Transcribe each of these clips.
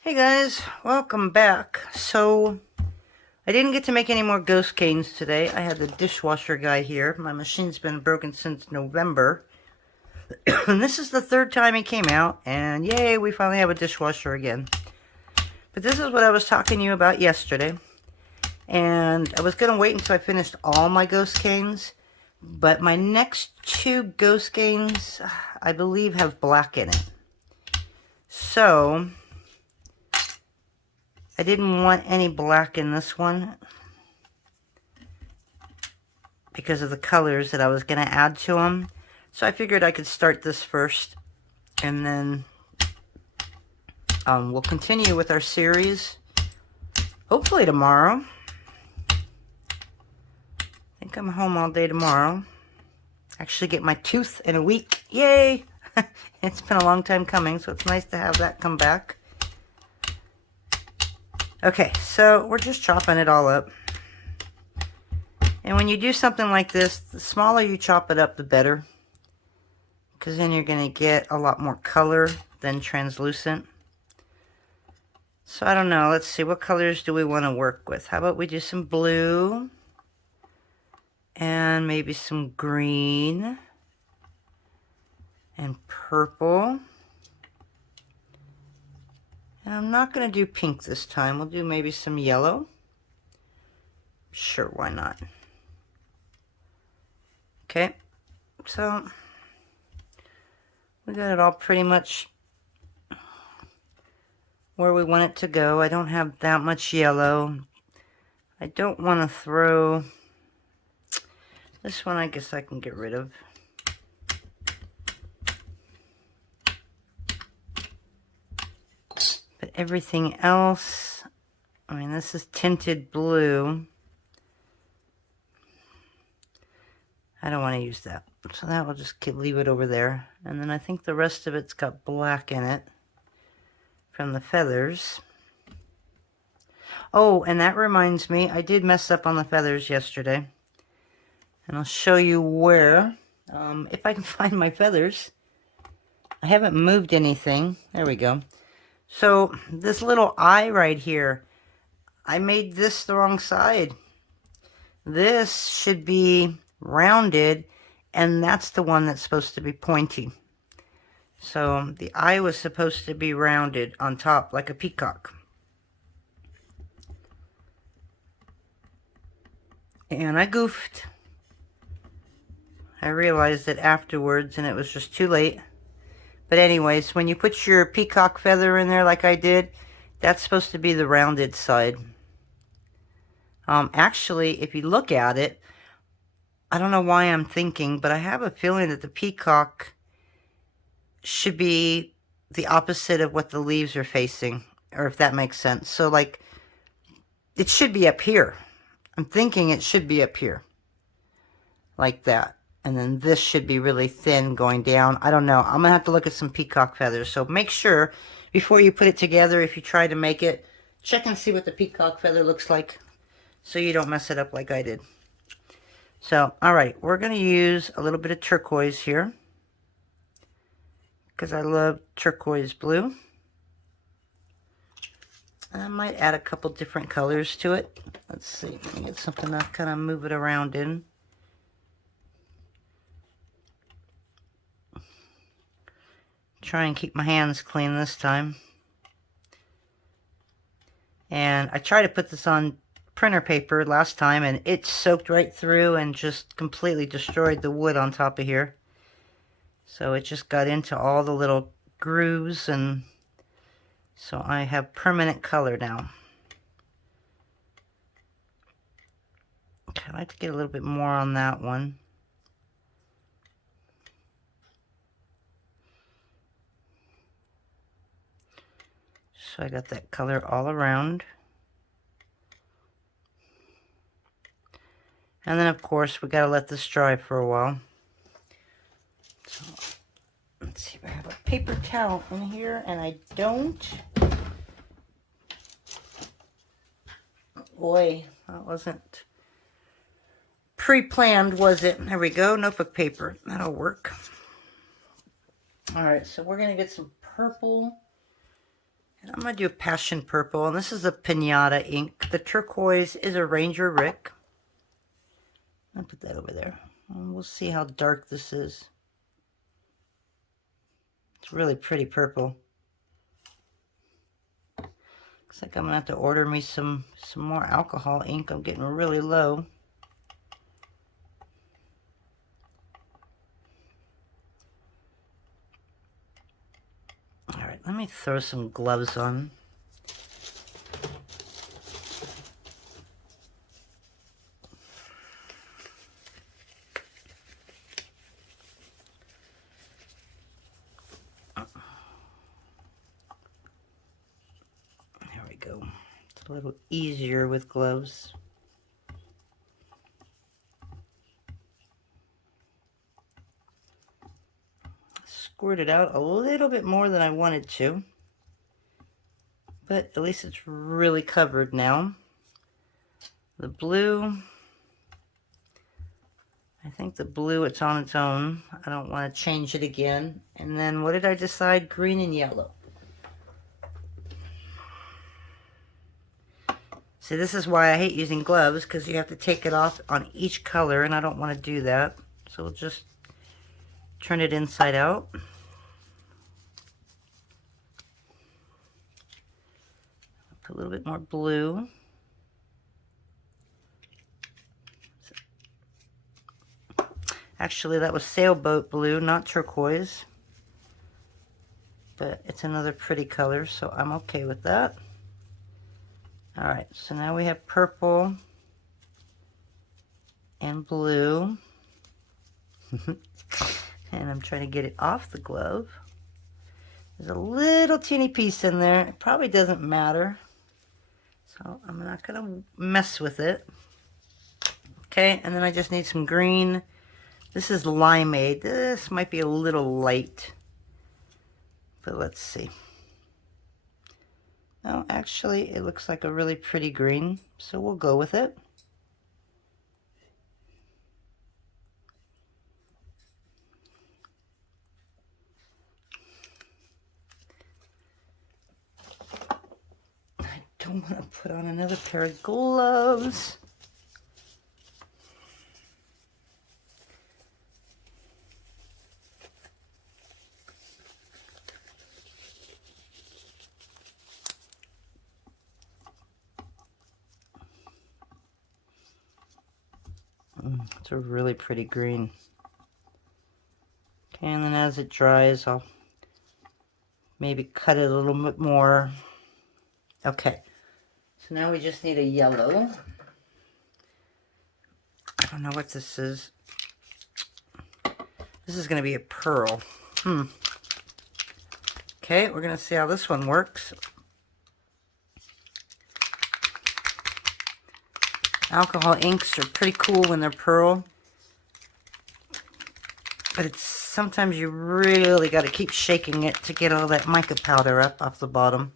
Hey guys, welcome back. So, I didn't get to make any more ghost canes today. I had the dishwasher guy here. My machine's been broken since November. And this is the third time he came out, and yay, we finally have a dishwasher again. But this is what I was talking to you about yesterday. And I was going to wait until I finished all my ghost canes. But my next two ghost canes, I believe, have black in it. So, I didn't want any black in this one because of the colors that I was going to add to them. So I figured I could start this first, and then we'll continue with our series, hopefully tomorrow. I think I'm home all day tomorrow. Actually get my tooth in a week. Yay! It's been a long time coming, so it's nice to have that come back. Okay, so we're just chopping it all up. And when you do something like this, the smaller you chop it up, the better. Because then you're going to get a lot more color than translucent. So I don't know, let's see, what colors do we want to work with? How about we do some blue? And maybe some green. And purple. And I'm not going to do pink this time. We'll do maybe some yellow. Sure, why not? Okay, so we got it all pretty much where we want it to go. I don't have that much yellow. I don't want to throw this one. I guess I can get rid of. But everything else, I mean, this is tinted blue. I don't want to use that. So that will just leave it over there. And then I think the rest of it's got black in it from the feathers. Oh, and that reminds me, I did mess up on the feathers yesterday. And I'll show you where. If I can find my feathers. I haven't moved anything. There we go. So this little eye right here, I made this the wrong side. This should be rounded, and that's the one that's supposed to be pointy. So the eye was supposed to be rounded on top like a peacock. And I goofed. I realized it afterwards and it was just too late. But anyways, when you put your peacock feather in there like I did, that's supposed to be the rounded side. Actually, if you look at it, I don't know why I'm thinking, but I have a feeling that the peacock should be the opposite of what the leaves are facing, or if that makes sense. So, like, it should be up here. I'm thinking it should be up here, like that. And then this should be really thin going down. I don't know. I'm going to have to look at some peacock feathers. So make sure, before you put it together, if you try to make it, check and see what the peacock feather looks like, so you don't mess it up like I did. So, alright, we're going to use a little bit of turquoise here, because I love turquoise blue. And I might add a couple different colors to it. Let's see, let me get something to kind of move it around in. Try and keep my hands clean this time. And I tried to put this on printer paper last time, and it soaked right through and just completely destroyed the wood on top of here. So it just got into all the little grooves, and so I have permanent color now. Okay, I'd like to get a little bit more on that one. So I got that color all around. And then, of course, we got to let this dry for a while. So, let's see if I have a paper towel in here, and I don't. Boy, that wasn't pre-planned, was it? There we go, notebook paper. That'll work. Alright, so we're going to get some purple And I'm going to do a passion purple, and this is a pinata ink. The turquoise is a Ranger Rick. I'll put that over there. And we'll see how dark this is. It's really pretty purple. Looks like I'm going to have to order me some more alcohol ink. I'm getting really low. Alright, let me throw some gloves on. There we go. It's a little easier with gloves. Squirted out a little bit more than I wanted to, but at least it's really covered now. The blue, I think the blue, it's on its own. I don't want to change it again. And then what did I decide? Green and yellow. See, this is why I hate using gloves, because you have to take it off on each color, and I don't want to do that. So we'll just turn it inside out. Put a little bit more blue. Actually, that was sailboat blue, not turquoise. But it's another pretty color, so I'm okay with that. Alright, so now we have purple and blue. And I'm trying to get it off the glove. There's a little teeny piece in there. It probably doesn't matter. So I'm not going to mess with it. Okay, and then I just need some green. This is limeade. This might be a little light. But let's see. Oh, actually, it looks like a really pretty green. So we'll go with it. I don't want to put on another pair of gloves. It's a really pretty green. Okay, and then as it dries, I'll maybe cut it a little bit more. Okay, so now we just need a yellow. I don't know what this is. This is going to be a pearl. Okay, we're going to see how this one works. Alcohol inks are pretty cool when they're pearl. But it's sometimes you really got to keep shaking it to get all that mica powder up off the bottom.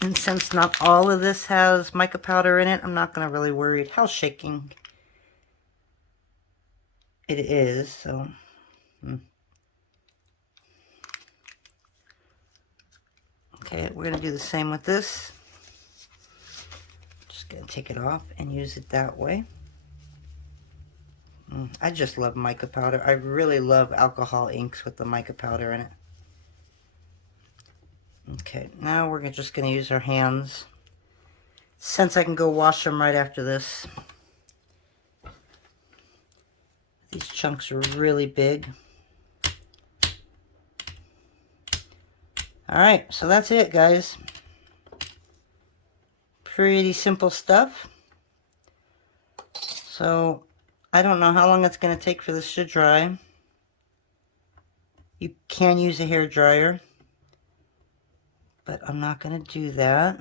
And since not all of this has mica powder in it, I'm not going to really worry how shaking it is. So, okay, we're going to do the same with this. Just going to take it off and use it that way. I just love mica powder. I really love alcohol inks with the mica powder in it. Okay, now we're just going to use our hands. Since I can go wash them right after this. These chunks are really big. Alright, so that's it, guys. Pretty simple stuff. So, I don't know how long it's going to take for this to dry. You can use a hair dryer, but I'm not going to do that.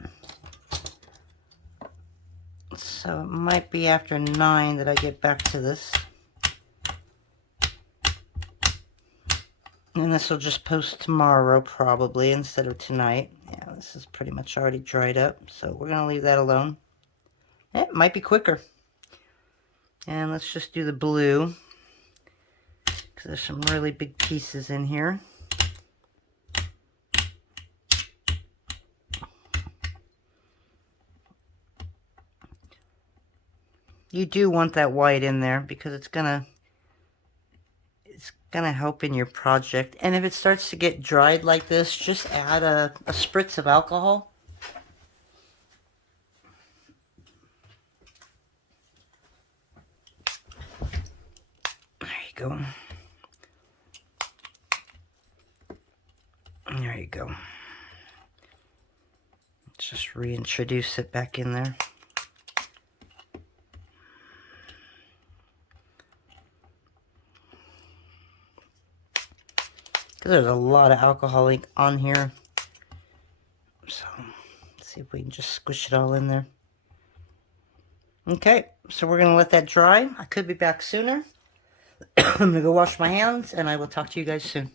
So it might be after 9 that I get back to this. And this will just post tomorrow probably instead of tonight. Yeah, this is pretty much already dried up, so we're going to leave that alone. It might be quicker. And let's just do the blue, because there's some really big pieces in here. You do want that white in there because it's gonna help in your project. And if it starts to get dried like this, just add a spritz of alcohol. There you go. There you go. Let's just reintroduce it back in there. Because there's a lot of alcohol ink on here. So, let's see if we can just squish it all in there. Okay, so we're going to let that dry. I could be back sooner. I'm going to go wash my hands, and I will talk to you guys soon.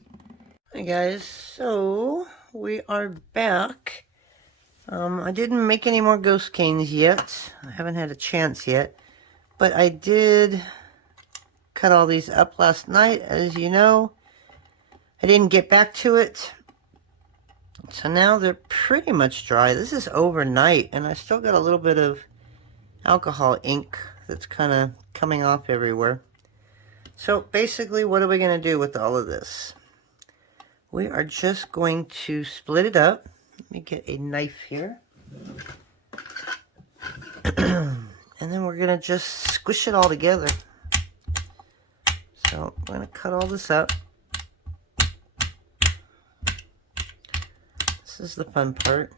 Hey guys, so we are back. I didn't make any more ghost canes yet. I haven't had a chance yet. But I did cut all these up last night, as you know. I didn't get back to it. So now they're pretty much dry. This is overnight, and I still got a little bit of alcohol ink that's kind of coming off everywhere. So basically, what are we going to do with all of this? We are just going to split it up. Let me get a knife here. And then we're going to just squish it all together. So I'm going to cut all this up. This is the fun part.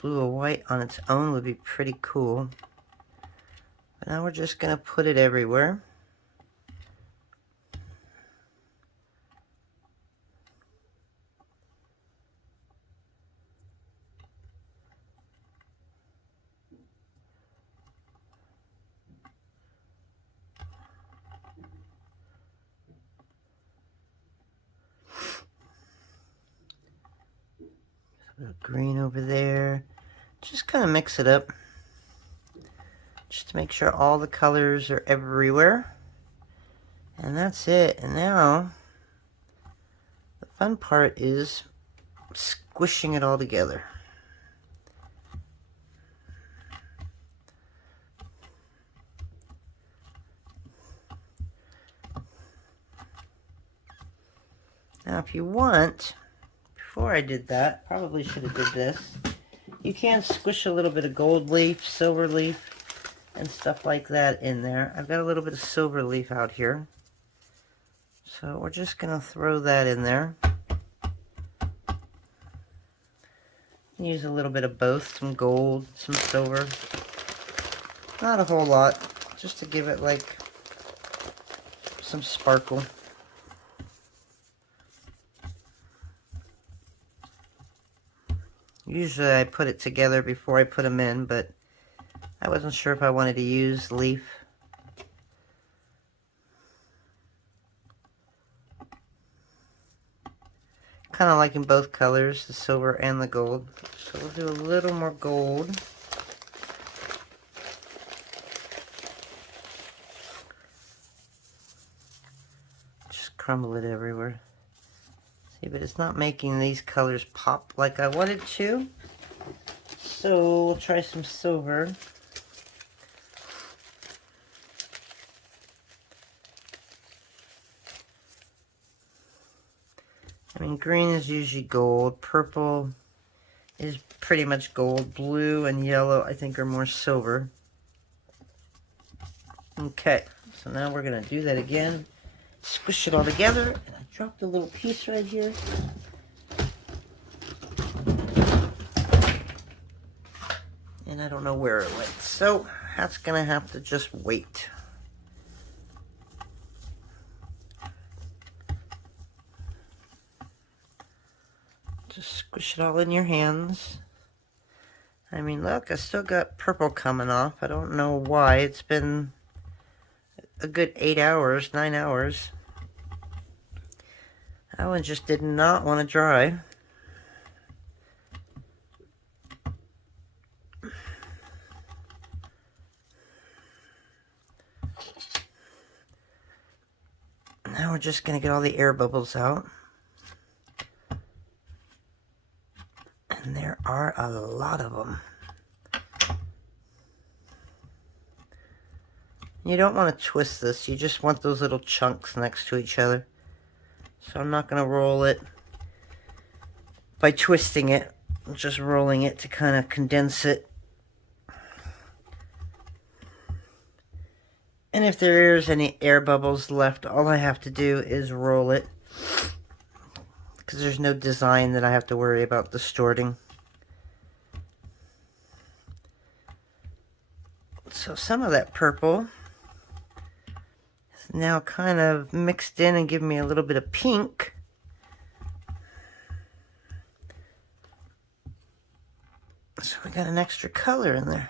Blue or white on its own would be pretty cool. But now we're just going to put it everywhere. A little green over there. Just kind of mix it up. Just to make sure all the colors are everywhere. And that's it. And now, the fun part is squishing it all together. Now, if you want, before I did that, probably should have did this. You can squish a little bit of gold leaf, silver leaf, and stuff like that in there. I've got a little bit of silver leaf out here. So we're just going to throw that in there. Use a little bit of both, some gold, some silver. Not a whole lot, just to give it like some sparkle. Usually I put it together before I put them in, but I wasn't sure if I wanted to use leaf. Kind of liking both colors, the silver and the gold. So we'll do a little more gold. Just crumble it everywhere. See, but it's not making these colors pop like I wanted to. So we'll try some silver. I mean, green is usually gold. Purple is pretty much gold. Blue and yellow, I think, are more silver. Okay, so now we're going to do that again. Squish it all together. And I dropped a little piece right here. And I don't know where it went. So that's going to have to just wait. Just squish it all in your hands. I mean, look, I still got purple coming off. I don't know why. It's been a good 8 hours, 9 hours. That one just did not want to dry. Now we're just going to get all the air bubbles out. And there are a lot of them. You don't want to twist this. You just want those little chunks next to each other. So I'm not going to roll it by twisting it. I'm just rolling it to kind of condense it. And if there is any air bubbles left, all I have to do is roll it. Because there's no design that I have to worry about distorting. So some of that purple is now kind of mixed in and giving me a little bit of pink. So we got an extra color in there.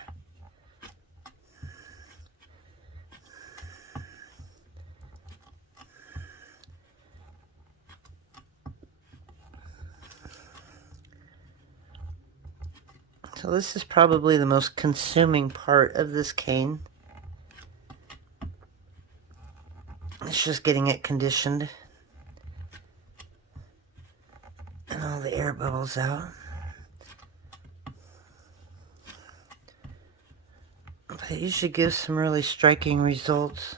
So this is probably the most consuming part of this cane. It's just getting it conditioned. And all the air bubbles out. But it usually gives some really striking results.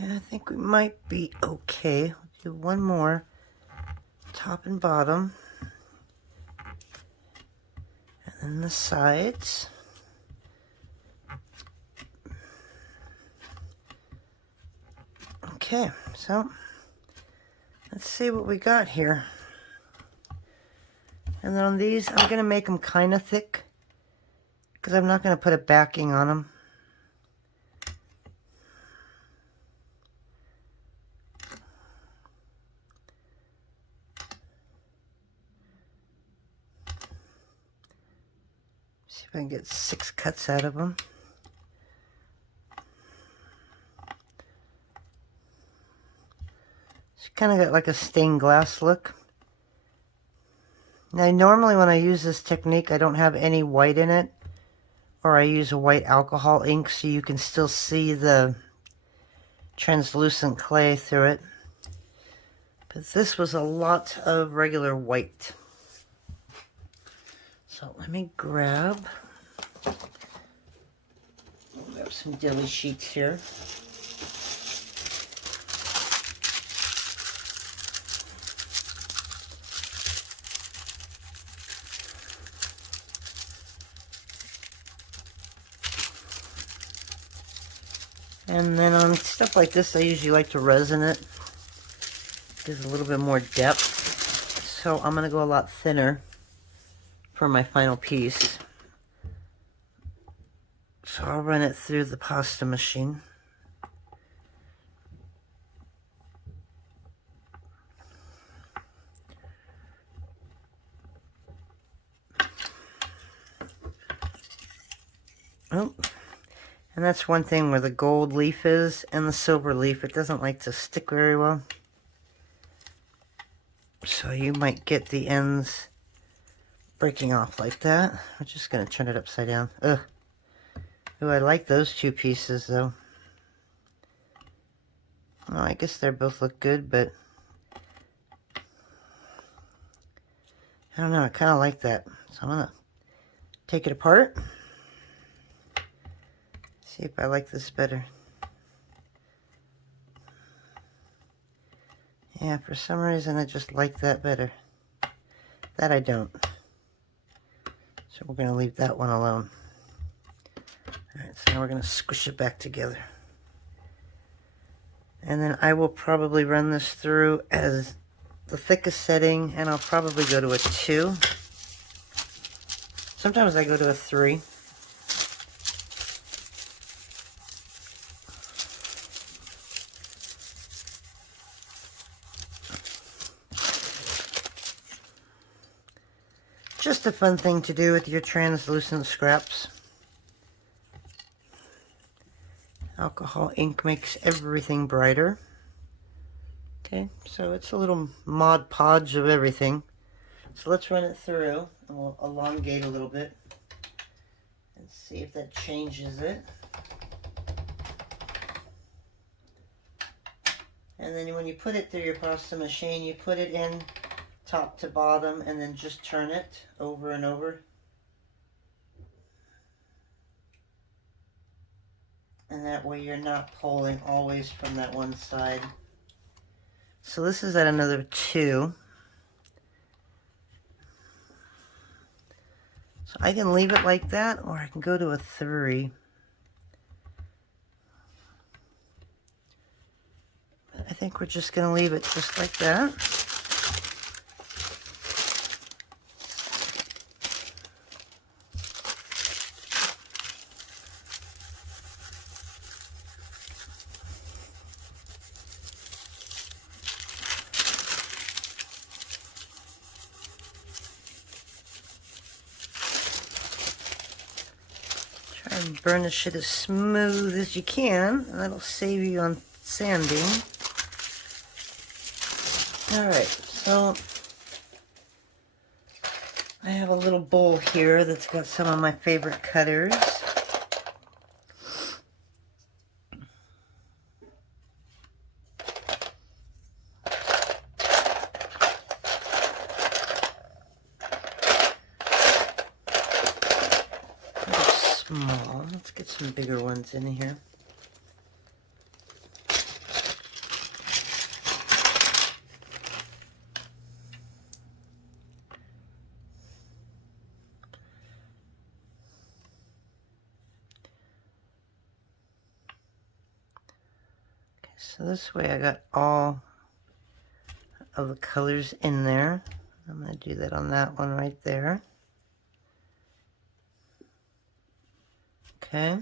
I think we might be okay. We'll do one more, top and bottom, and then the sides. Okay, so let's see what we got here. And then on these, I'm going to make them kind of thick because I'm not going to put a backing on them. See if I can get 6 cuts out of them. It's kind of got like a stained glass look. Now normally when I use this technique I don't have any white in it, or I use a white alcohol ink so you can still see the translucent clay through it. But this was a lot of regular white. So let me grab some dilly sheets here. And then on stuff like this, I usually like to resin it. Gives a little bit more depth. So I'm going to go a lot thinner for my final piece. So I'll run it through the pasta machine. Oh, and that's one thing where the gold leaf is and the silver leaf. It doesn't like to stick very well. So you might get the ends breaking off like that. I'm just going to turn it upside down. Ugh. Ooh, I like those two pieces though. Well, I guess they both look good, but I don't know. I kind of like that. So I'm going to take it apart. See if I like this better. Yeah, for some reason I just like that better. That I don't. So we're going to leave that one alone. Alright, so now we're going to squish it back together. And then I will probably run this through as the thickest setting, and I'll probably go to a 2. Sometimes I go to a 3. Just a fun thing to do with your translucent scraps. Alcohol ink makes everything brighter. Okay, so it's a little Mod Podge of everything. So let's run it through, and we'll elongate a little bit and see if that changes it. And then when you put it through your pasta machine, you put it in top to bottom and then just turn it over and over. And that way you're not pulling always from that one side. So this is at another 2. So I can leave it like that, or I can go to a 3. But I think we're just going to leave it just like that. Try and burnish it as smooth as you can, and that'll save you on sanding. Alright, so I have a little bowl here that's got some of my favorite cutters. Small. Let's get some bigger ones in here. Okay, so this way I got all of the colors in there. I'm going to do that on that one right there. Okay.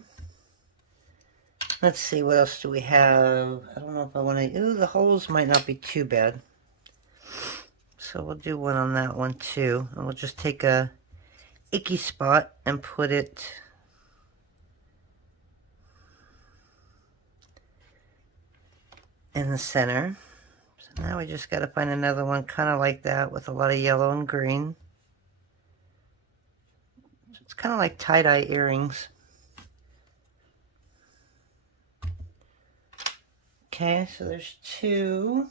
Let's see, what else do we have? I don't know if I want to... Ooh, the holes might not be too bad. So we'll do one on that one too. And we'll just take a icky spot and put it in the center. So now we just got to find another one kind of like that with a lot of yellow and green. So it's kind of like tie-dye earrings. Okay, so there's 2.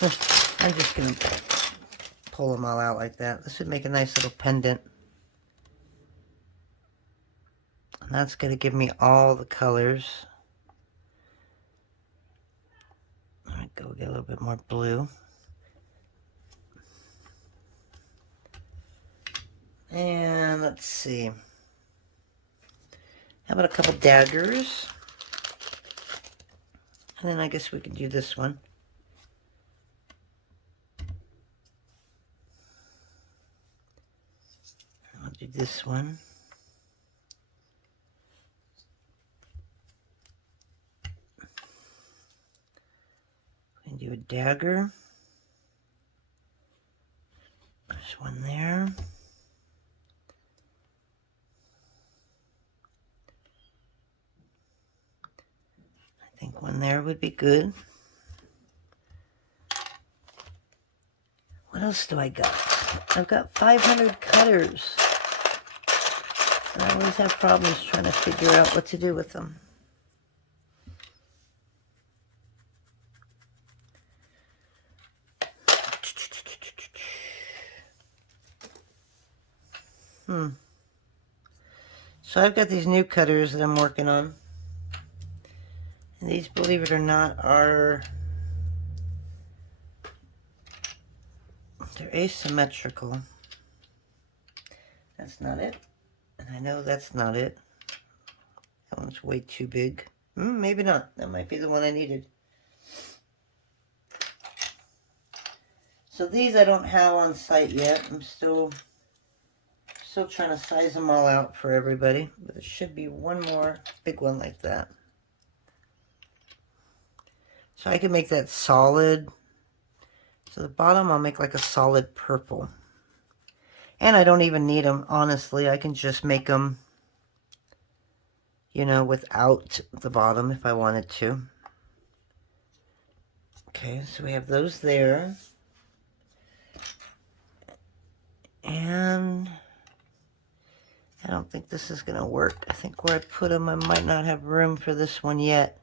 I'm just going to pull them all out like that. This would make a nice little pendant. And that's going to give me all the colors. All right, go get a little bit more blue. And let's see. How about a couple daggers? And then I guess we can do this one. I'll do this one. We can do a dagger. There's one there. I think one there would be good. What else do I got? I've got 500 cutters. And I always have problems trying to figure out what to do with them. So I've got these new cutters that I'm working on. And these, believe it or not, they're asymmetrical. That's not it. And I know that's not it. That one's way too big. Maybe not. That might be the one I needed. So these I don't have on site yet. I'm still trying to size them all out for everybody. But there should be one more big one like that. So I can make that solid. So the bottom I'll make like a solid purple. And I don't even need them, honestly. I can just make them, you know, without the bottom if I wanted to. Okay, so we have those there. And I don't think this is going to work. I think where I put them, I might not have room for this one yet.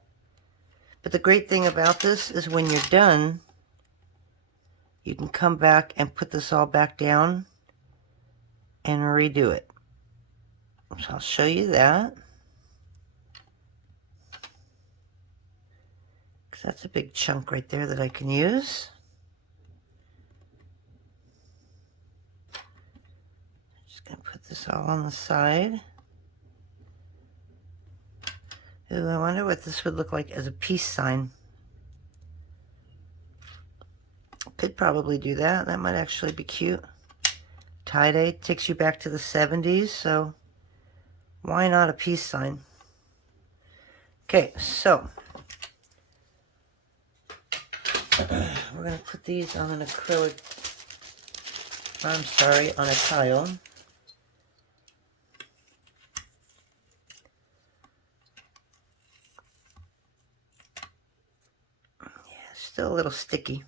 But the great thing about this is when you're done, you can come back and put this all back down and redo it. So I'll show you that. Because that's a big chunk right there that I can use. Just going to put this all on the side. Ooh, I wonder what this would look like as a peace sign. Could probably do that. That might actually be cute. Tie-dye takes you back to the 70s, so why not a peace sign? Okay, so we're going to put these on an acrylic, I'm sorry, on a tile. Yeah, still a little sticky.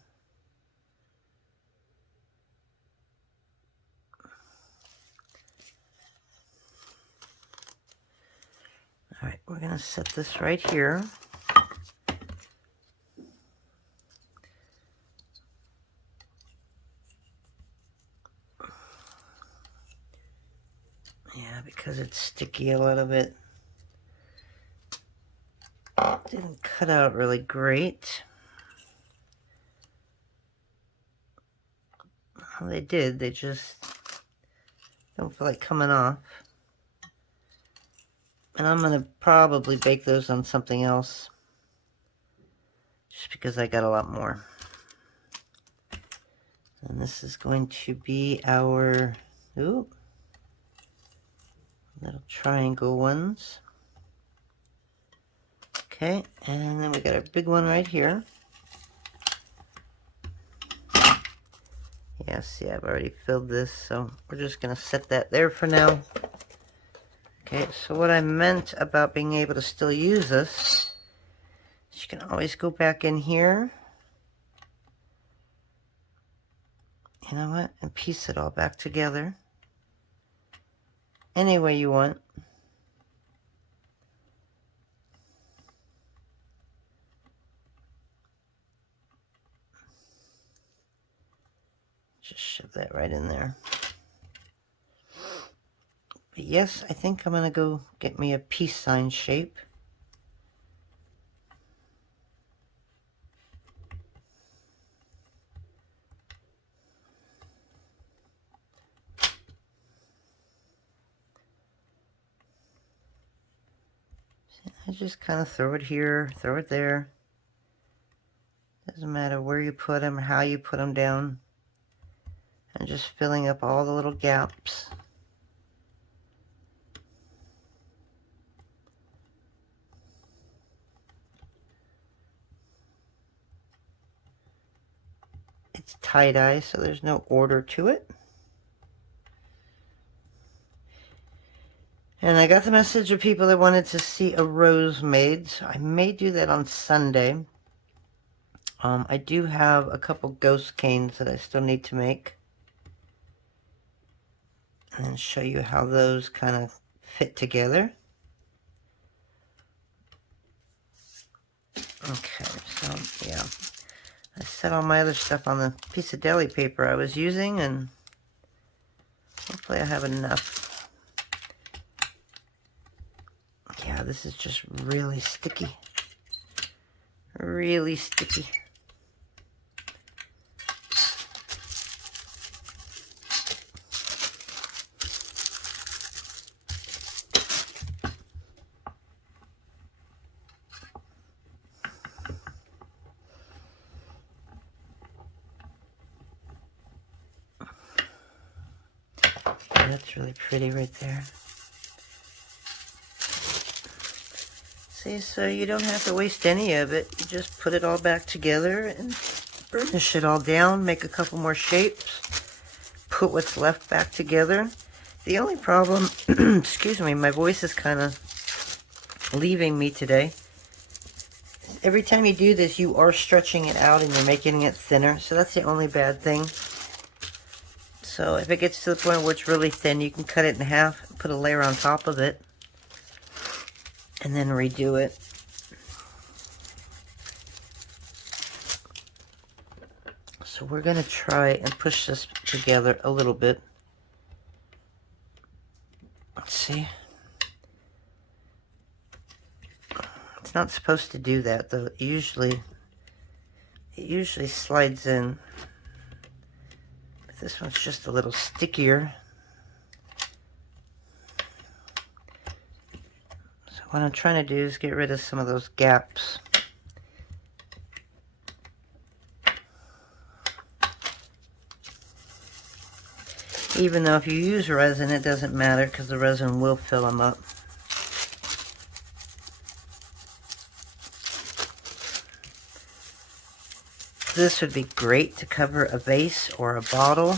All right, we're going to set this right here. Yeah, because it's sticky a little bit. Didn't cut out really great. Well, they did, they just don't feel like coming off. And I'm going to probably bake those on something else. Just because I got a lot more. And this is going to be our little triangle ones. Okay, and then we got our big one right here. Yeah, see, I've already filled this, so we're just going to set that there for now. Okay, so what I meant about being able to still use this, is you can always go back in here. You know what? And piece it all back together. Any way you want. Just shove that right in there. But yes, I think I'm going to go get me a peace sign shape. I just kind of throw it here, throw it there. Doesn't matter where you put them or how you put them down. And just filling up all the little gaps. It's tie-dye, so there's no order to it. And I got the message of people that wanted to see a rose made, so I may do that on Sunday. I do have a couple ghost canes that I still need to make. And show you how those kind of fit together. Okay, so yeah. I set all my other stuff on the piece of deli paper I was using, and hopefully I have enough. Yeah, this is just really sticky. Really sticky. That's really pretty right there. See, so you don't have to waste any of it. You just put it all back together and burnish it all down, make a couple more shapes, put what's left back together. The only problem, excuse me, my voice is kind of leaving me today. Every time you do this, you are stretching it out and you're making it thinner. So that's the only bad thing. So if it gets to the point where it's really thin, you can cut it in half, put a layer on top of it, and then redo it. So we're going to try and push this together a little bit. Let's see. It's not supposed to do that though. It usually slides in. But this one's just a little stickier. So what I'm trying to do is get rid of some of those gaps. Even though if you use resin, it doesn't matter because the resin will fill them up. This would be great to cover a vase or a bottle.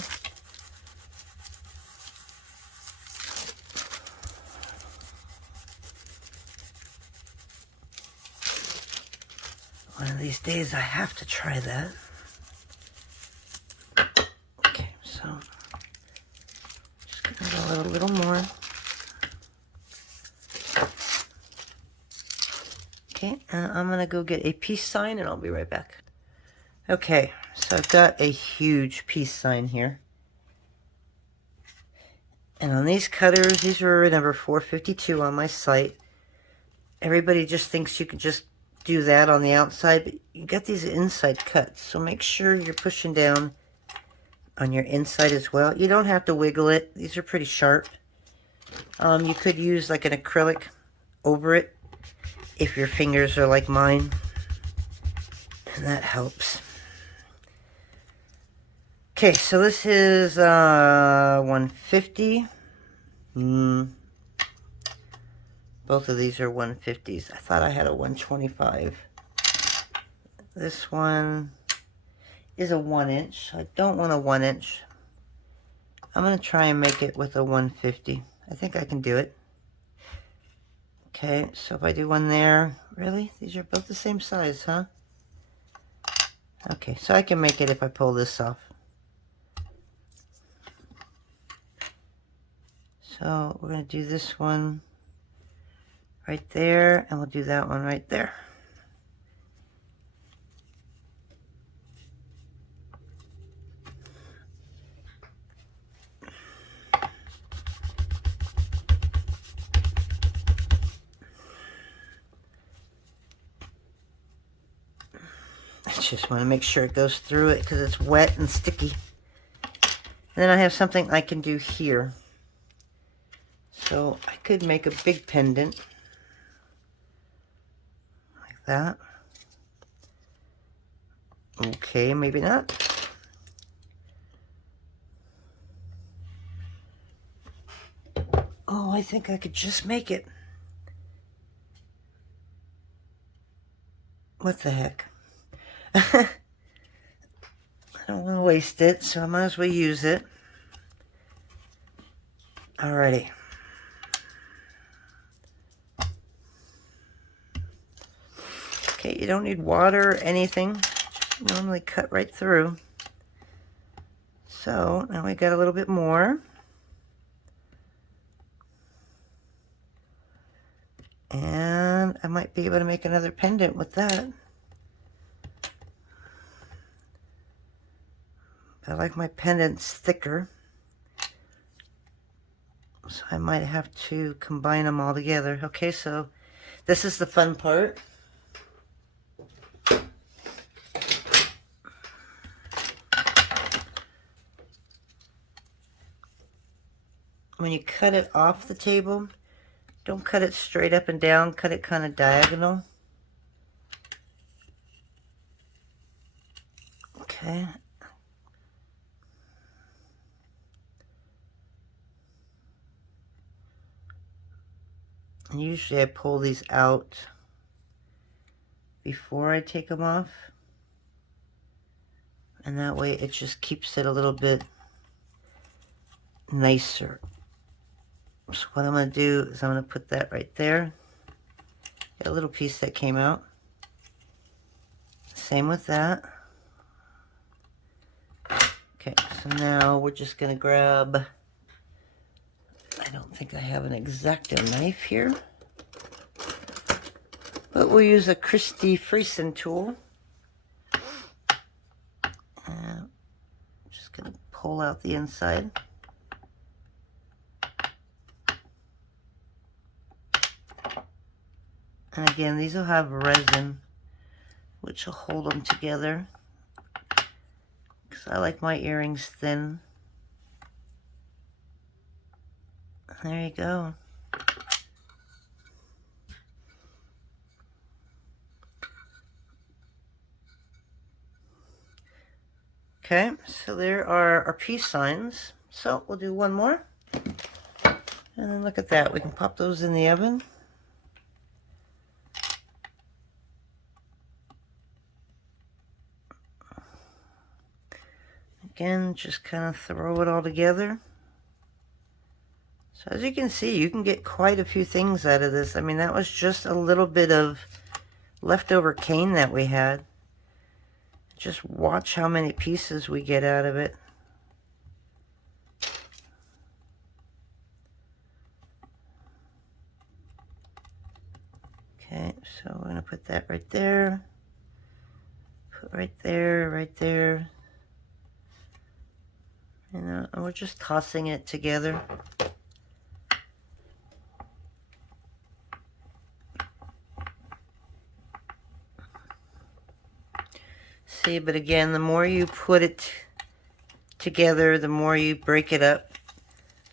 One of these days I have to try that. Okay, so just gonna go a little more. Okay, and I'm gonna go get a peace sign and I'll be right back. Okay, so I've got a huge peace sign here. And on these cutters, these are number 452 on my site. Everybody just thinks you can just do that on the outside, but you got these inside cuts. So make sure you're pushing down on your inside as well. You don't have to wiggle it. These are pretty sharp. You could use like an acrylic over it if your fingers are like mine. And that helps. Okay, so this is 150. Both of these are 150s. I thought I had a 125. This one is a 1 inch. I don't want a 1 inch. I'm going to try and make it with a 150. I think I can do it. Okay, so if I do one there, really? These are both the same size, huh? Okay, so I can make it if I pull this off. So we're going to do this one right there, and we'll do that one right there. I just want to make sure it goes through it because it's wet and sticky. And then I have something I can do here. So I could make a big pendant like that. Okay, maybe not. Oh, I think I could just make it. What the heck? I don't want to waste it, so I might as well use it. Alrighty. Okay, you don't need water or anything. Normally cut right through. So now we got a little bit more. And I might be able to make another pendant with that. But I like my pendants thicker. So I might have to combine them all together. Okay, so this is the fun part. When you cut it off the table, don't cut it straight up and down, cut it kind of diagonal. Okay. And usually I pull these out before I take them off. And that way it just keeps it a little bit nicer. So what I'm going to do is I'm going to put that right there. Got a little piece that came out. Same with that. Okay, so now we're just going to grab, I don't think I have an X-Acto knife here, but we'll use a Christie Friesen tool. I'm just going to pull out the inside. And again, these will have resin, which will hold them together. Because I like my earrings thin. There you go. Okay, so there are our peace signs. So we'll do one more. And then look at that. We can pop those in the oven. Again, just kind of throw it all together. So as you can see, you can get quite a few things out of this. I mean, that was just a little bit of leftover cane that we had. Just watch how many pieces we get out of it. Okay, so we're going to put that right there. Put right there, right there. And we're just tossing it together. See, but again, the more you put it together, the more you break it up.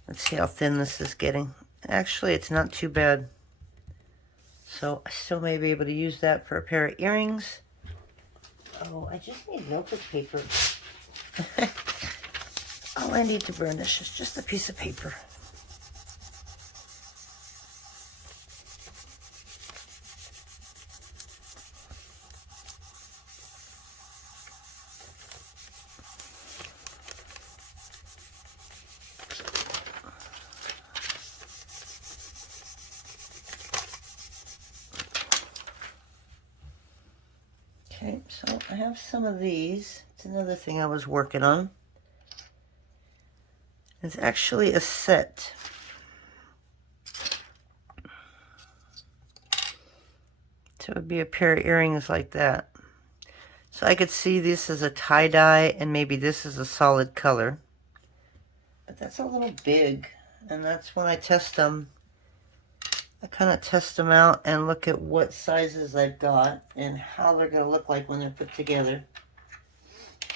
Let's see how thin this is getting. Actually, it's not too bad. So I still may be able to use that for a pair of earrings. Oh, I just need notebook paper. All I need to burnish is just a piece of paper. Okay, so I have some of these. It's another thing I was working on. It's actually a set. So it would be a pair of earrings like that. So I could see this as a tie-dye and maybe this is a solid color. But that's a little big. And that's when I test them. I kind of test them out and look at what sizes I've got and how they're going to look like when they're put together.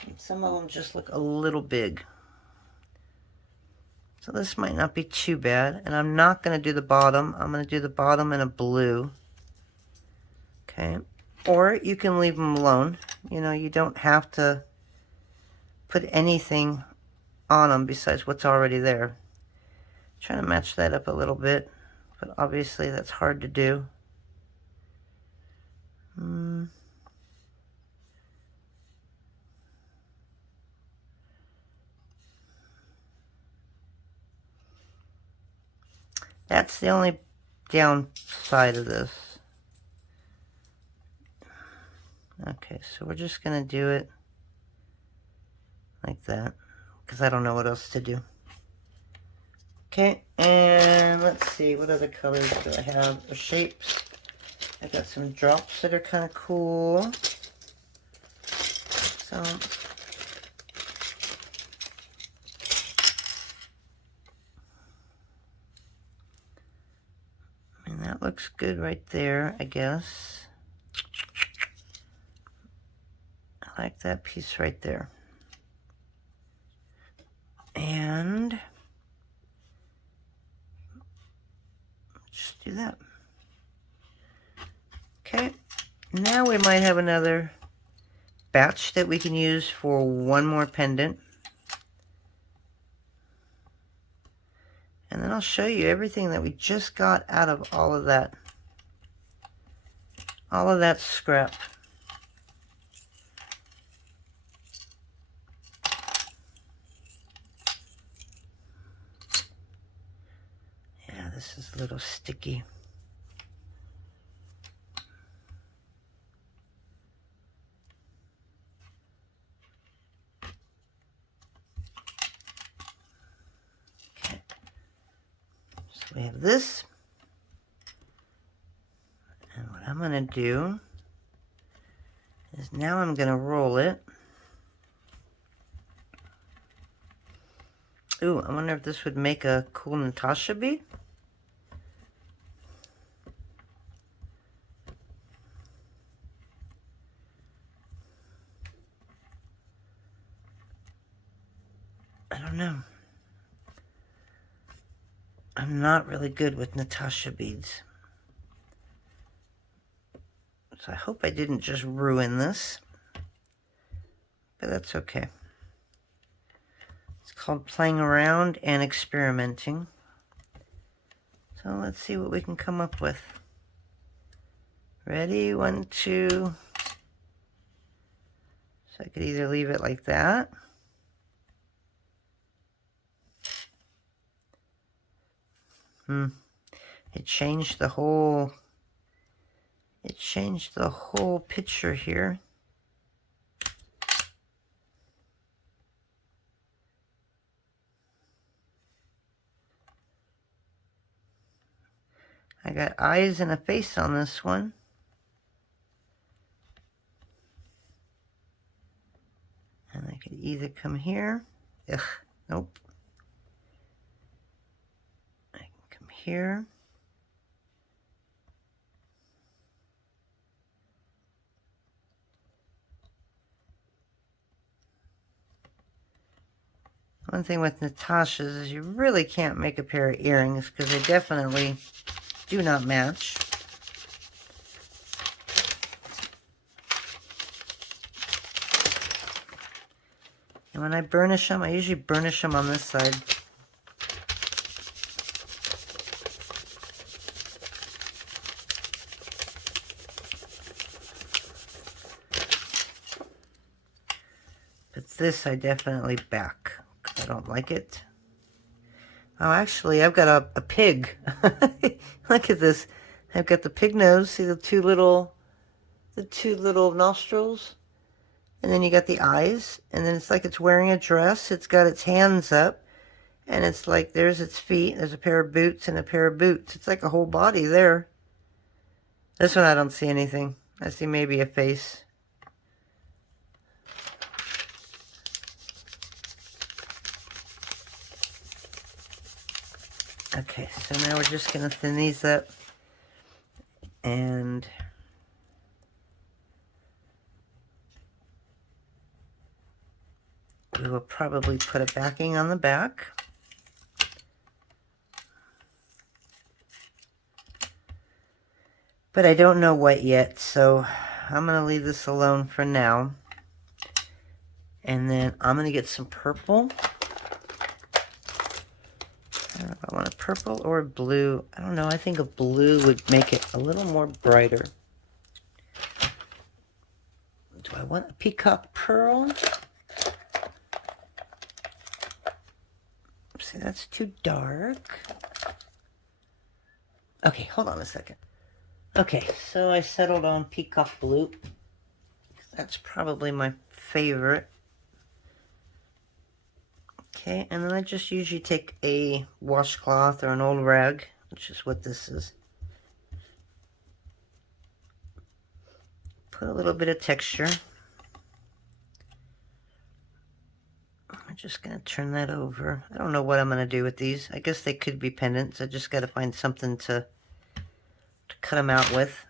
And some of them just look a little big. So this might not be too bad. And I'm not going to do the bottom. I'm going to do the bottom in a blue. Okay. Or you can leave them alone. You know, you don't have to put anything on them besides what's already there. Trying to match that up a little bit. But obviously that's hard to do. That's the only downside of this. Okay, so we're just going to do it like that, because I don't know what else to do. Okay, and let's see, what other colors do I have, or shapes? I got some drops that are kind of cool. So, and that looks good right there, I guess. I like that piece right there. And just do that. Okay, now we might have another batch that we can use for one more pendant. And then I'll show you everything that we just got out of all of that. All of that scrap. this is a little sticky. Okay. So we have this. And what I'm going to do is now I'm going to roll it. Ooh, I wonder if this would make a cool Natasha bead. I don't know. I'm not really good with Natasha beads. So I hope I didn't just ruin this. But that's okay. It's called playing around and experimenting. So let's see what we can come up with. Ready? 1, 2. So I could either leave it like that. It changed the whole picture here. I got eyes and a face on this one. And I could either come here. Ugh, nope. I can come here. One thing with Natasha's is you really can't make a pair of earrings because they definitely do not match. And when I burnish them, I usually burnish them on this side. But this I definitely back because I don't like it. Oh, actually, I've got a pig. Look at this. I've got the pig nose. See the two little nostrils? And then you got the eyes. And then it's like it's wearing a dress. It's got its hands up. And it's like there's its feet. There's a pair of boots and a pair of boots. It's like a whole body there. This one I don't see anything. I see maybe a face. Okay, so now we're just going to thin these up. And we will probably put a backing on the back. But I don't know what yet, so I'm going to leave this alone for now. And then I'm going to get some purple. I don't know if I want a purple or a blue. I don't know. I think a blue would make it a little more brighter. Do I want a peacock pearl? See, that's too dark. Okay, hold on a second. Okay, so I settled on peacock blue. That's probably my favorite. Okay, and then I just usually take a washcloth or an old rag, which is what this is. Put a little bit of texture. I'm just going to turn that over. I don't know what I'm going to do with these. I guess they could be pendants. I just got to find something to cut them out with.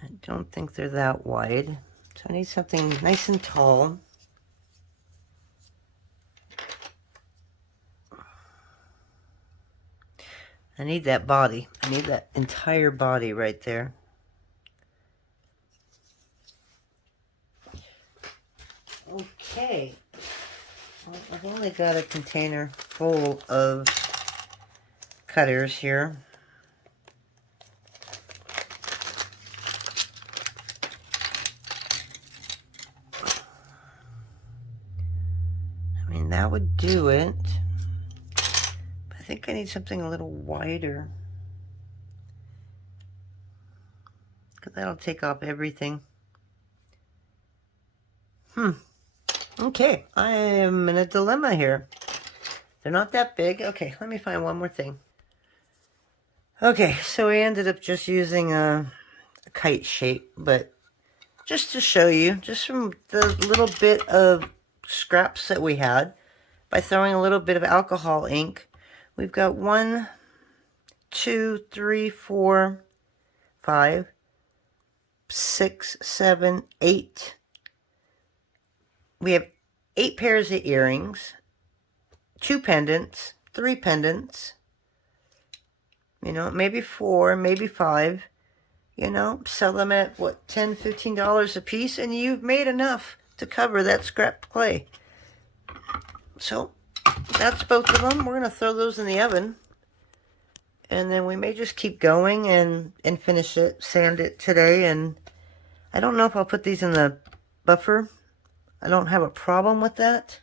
I don't think they're that wide. So I need something nice and tall. I need that body. I need that entire body right there. Okay. Well, I've only got a container full of cutters here. that would do it. I think I need something a little wider, because that'll take off everything. Okay, I am in a dilemma here. They're not that big. Okay, let me find one more thing. Okay, so we ended up just using a kite shape, but just to show you, just from the little bit of scraps that we had, by throwing a little bit of alcohol ink, we've got 1, 2, 3, 4, 5, 6, 7, 8. We have 8 pairs of earrings, 2 pendants, 3 pendants, you know, maybe 4, maybe 5, you know, sell them at, what, $10, $15 a piece, and you've made enough to cover that scrap clay. So, that's both of them. We're going to throw those in the oven, and then we may just keep going and finish it, sand it today, and I don't know if I'll put these in the buffer. I don't have a problem with that,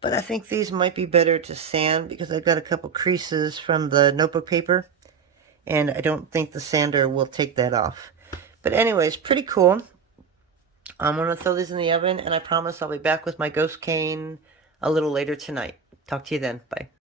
but I think these might be better to sand because I've got a couple creases from the notebook paper, and I don't think the sander will take that off. But anyways, pretty cool. I'm going to throw these in the oven, and I promise I'll be back with my ghost cane a little later tonight. Talk to you then. Bye.